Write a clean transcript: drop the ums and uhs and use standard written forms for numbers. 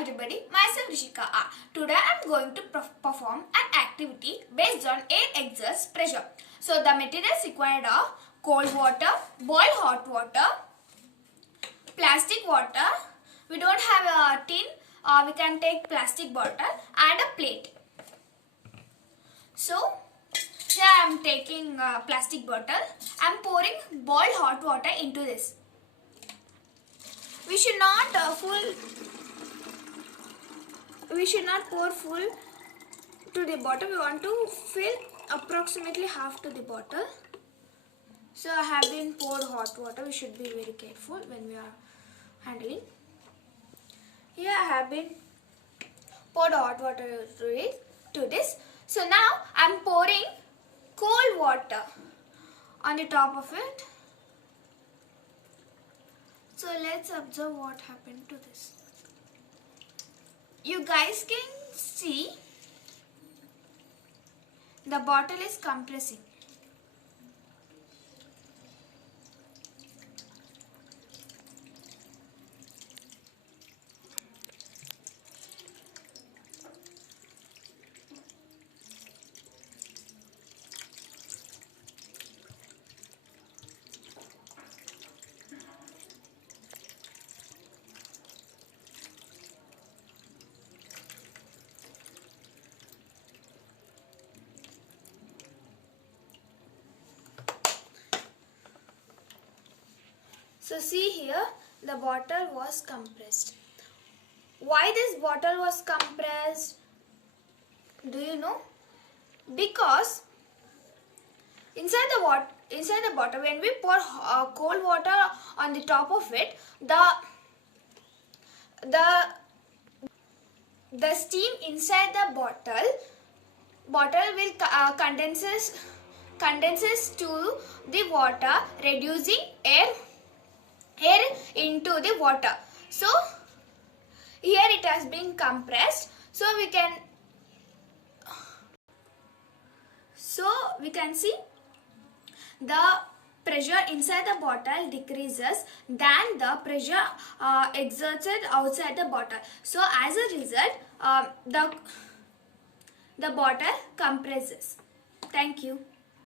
everybody, myself Rishika R. Today I am going to perform an activity based on air exerts pressure. So the materials required are cold water, boil hot water, plastic water. We don't have a tin, we can take plastic bottle and a plate. So here I am taking a plastic bottle. I am pouring boiled hot water into this. We should not pour full to the bottle. We want to fill approximately half to the bottle. So I have been poured hot water. We should be very careful when we are handling. Here I have been poured hot water to this. So now I am pouring cold water on the top of it. So let's observe what happened to this. You guys can see the bottle is compressing. So see here, the bottle was compressed. Why this bottle was compressed? Do you know? Because inside the bottle, when we pour cold water on the top of it, the steam inside the bottle will condenses to the water, reducing air into the water. So here it has been compressed. So we can see the pressure inside the bottle decreases than the pressure exerted outside the bottle. So as a result, the bottle compresses. Thank you.